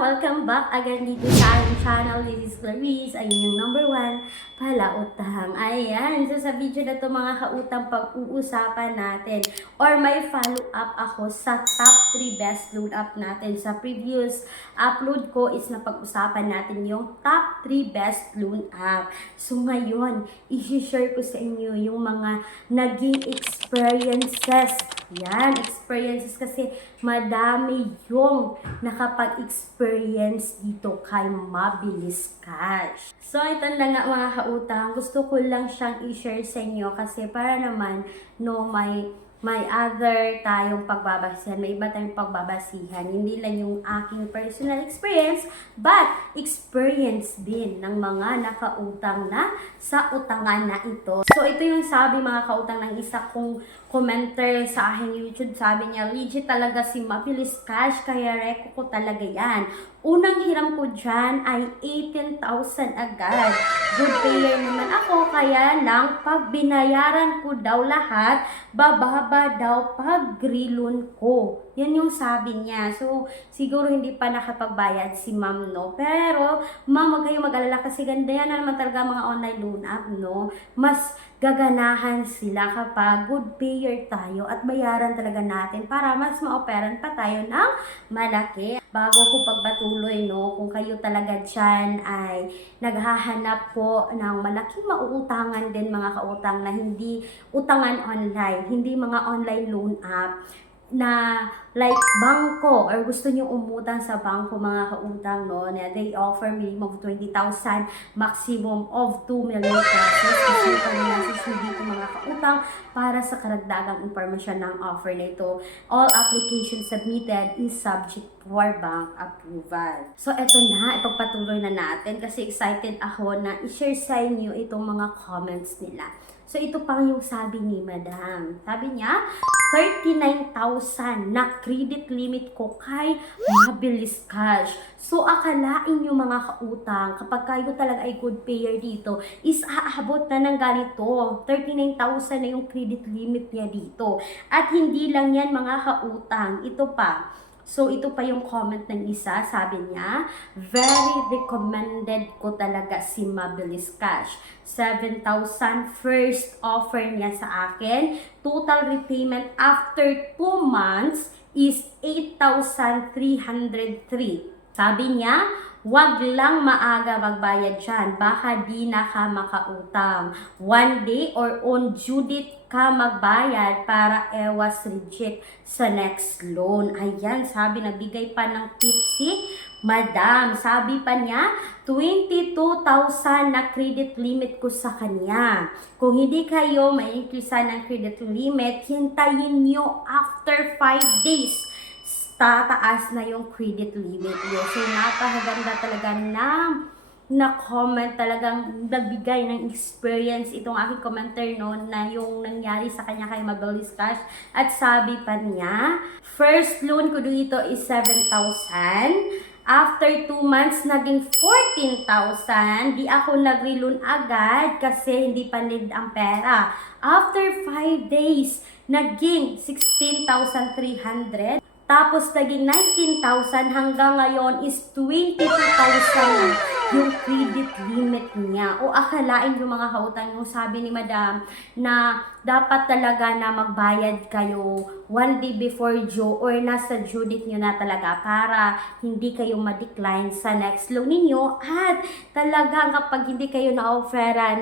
Welcome back again dito sa aking channel. This is Clarice. Ayun yung number 1, palautang. Ayan. So sa video na to mga kautang, pag-uusapan natin or may follow up ako sa top 3 best load up natin. Sa previous upload ko is napag-usapan natin yung top 3 best load up. So ngayon, i-share ko sa inyo yung mga naging experiences. Yan, experiences kasi madami yung nakapag-experience dito kay Mabilis Cash. So, ito na nga mga kautang. Gusto ko lang siyang i-share sa inyo kasi para naman, no, may other tayong pagbabasihan, may iba tayong pagbabasihan. Hindi lang yung aking personal experience, but experience din ng mga nakautang na sa utangan na ito. So, ito yung sabi mga kautang ng isa kong commenter sa aking YouTube. Sabi niya, legit talaga si Mabilis Cash, kaya reko ko talaga yan. Unang hiram ko dyan ay 18,000 agad. Good payer naman ako, kaya lang pag binayaran ko daw lahat, bababa daw pag grilon ko. Yan yung sabi niya. So, siguro hindi pa nakapagbayad si ma'am, no? Pero, ma'am, huwag kayong mag-alala kasi ganda yan naman talaga mga online loan app, no? Mas gaganahan sila kapag good payer tayo at bayaran talaga natin para mas ma-operan pa tayo ng malaki. Bago ko pagpatuloy, no, kung kayo talaga dyan ay naghahanap po ng malaking mauutangan din mga kautang na hindi utangan online, hindi mga online loan app, na like bangko or gusto nyo umutang sa bangko mga kautang, no, na they offer minimum of 20,000, maximum of 2 million pesos. Kasi kami message nyo dito mga kautang para sa karagdagang informasyon ng offer na ito. All applications submitted is subject for bank approval. So eto na, ipagpatuloy na natin kasi excited ako na i-share sa inyo itong mga comments nila. So, ito pang yung sabi ni Madam. Sabi niya, 39,000 na credit limit ko kay Mabilis Cash. So, akalain yung mga kautang, kapag kayo talaga ay good payer dito, is aabot na ng ganito. 39,000 na yung credit limit niya dito. At hindi lang yan mga kautang, ito pa. So, ito pa yung comment ng isa. Sabi niya, very recommended ko talaga si Mabilis Cash. 7,000 first offer niya sa akin. Total repayment after 2 months is 8,303. Sabi niya, wag lang maaga magbayad dyan. Baka di na ka makautang. One day or on due date ka magbayad para ewas reject sa next loan. Ayan, sabi, nagbigay pa ng tips si Madam. Sabi pa niya, 22,000 na credit limit ko sa kanya. Kung hindi kayo ma-increase ng credit limit, hintayin nyo after 5 days. Tataas na yung credit limit niyo. So, napakaganda talaga na comment, talagang nagbigay ng experience itong aking commenter, no, na yung nangyari sa kanya kay Mabilis Cash. At sabi pa niya, first loan ko dito is 7,000. After 2 months, naging 14,000. Di ako nag-reloan agad kasi hindi pa need ang pera. After 5 days, naging 16,300. Tapos naging 19,000 hanggang ngayon is 22,000 yung credit limit niya. O akalain yung mga kautang yung sabi ni Madam na dapat talaga na magbayad kayo 1 day before due or nasa due date nyo na talaga para hindi kayo ma-decline sa next loan ninyo. At talagang kapag hindi kayo na-offera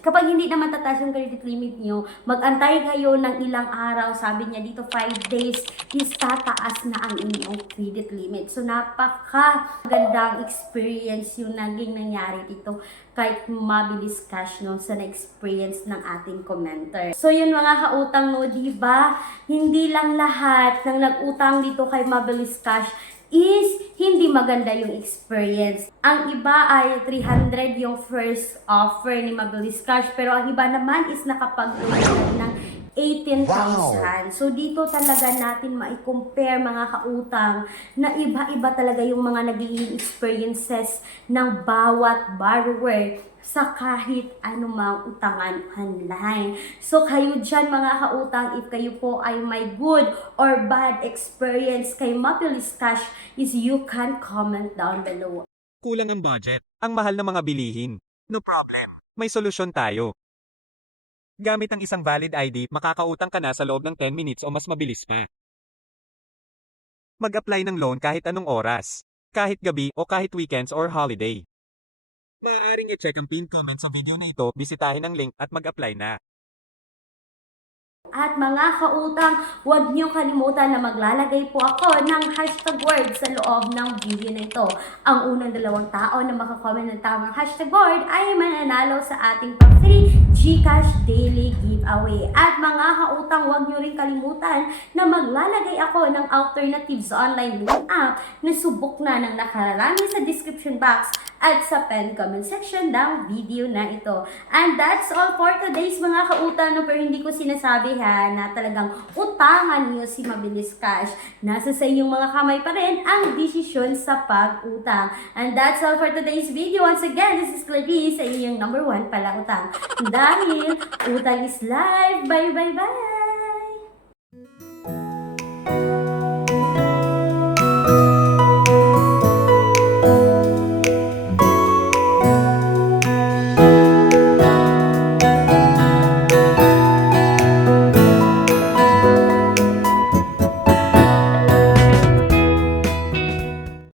kapag hindi naman tataas yung credit limit nyo, mag-antay kayo ng ilang araw. Sabi niya dito 5 days is tataas na ang inyong credit limit. So napaka-gandang experience yung naging nangyari dito kahit Mabilis Cash, no, sa na-experience ng ating commenter. So yun mga kautang, no, diba? Hindi lang lahat ng nag-utang dito kay Mabilis Cash is hindi maganda yung experience. Ang iba ay 300 yung first offer ni Mabilis Cash, pero ang iba naman is nakapag-utang ng 18,000. So dito talaga natin mai-compare mga kautang na iba-iba talaga yung mga nagiging experiences ng bawat borrower sa kahit anumang utangan online. So kayo dyan mga kautang, if kayo po ay may good or bad experience kay Mabilis Cash, is you can comment down below. Kulang ang budget. Ang mahal ng mga bilihin. No problem. May solusyon tayo. Gamit ang isang valid ID, makakautang ka na sa loob ng 10 minutes o mas mabilis pa. Mag-apply ng loan kahit anong oras. Kahit gabi o kahit weekends or holiday. Maaaring i-check ang pinned comment sa video na ito, bisitahin ang link at mag-apply na. At mga kautang, huwag niyo kalimutan na maglalagay po ako ng hashtag word sa loob ng video na ito. Ang unang 2 tao na makakomment ng tamang hashtag word ay mananalo sa ating free GCash Daily Giveaway. At mga kautang, huwag niyo rin kalimutan na maglalagay ako ng alternatives online loan app na subok na ng nakararami sa description box at sa pen comment section ng video na ito. And that's all for today's mga kautang, no, pero hindi ko sinasabi ha na talagang utangan niyo si Mabilis Cash. Nasa sa inyong mga kamay pa rin ang desisyon sa pag-utang. And that's all for today's video. Once again, this is Clarice sa inyong #1 pala utang. Dahil utang is life. Bye bye bye!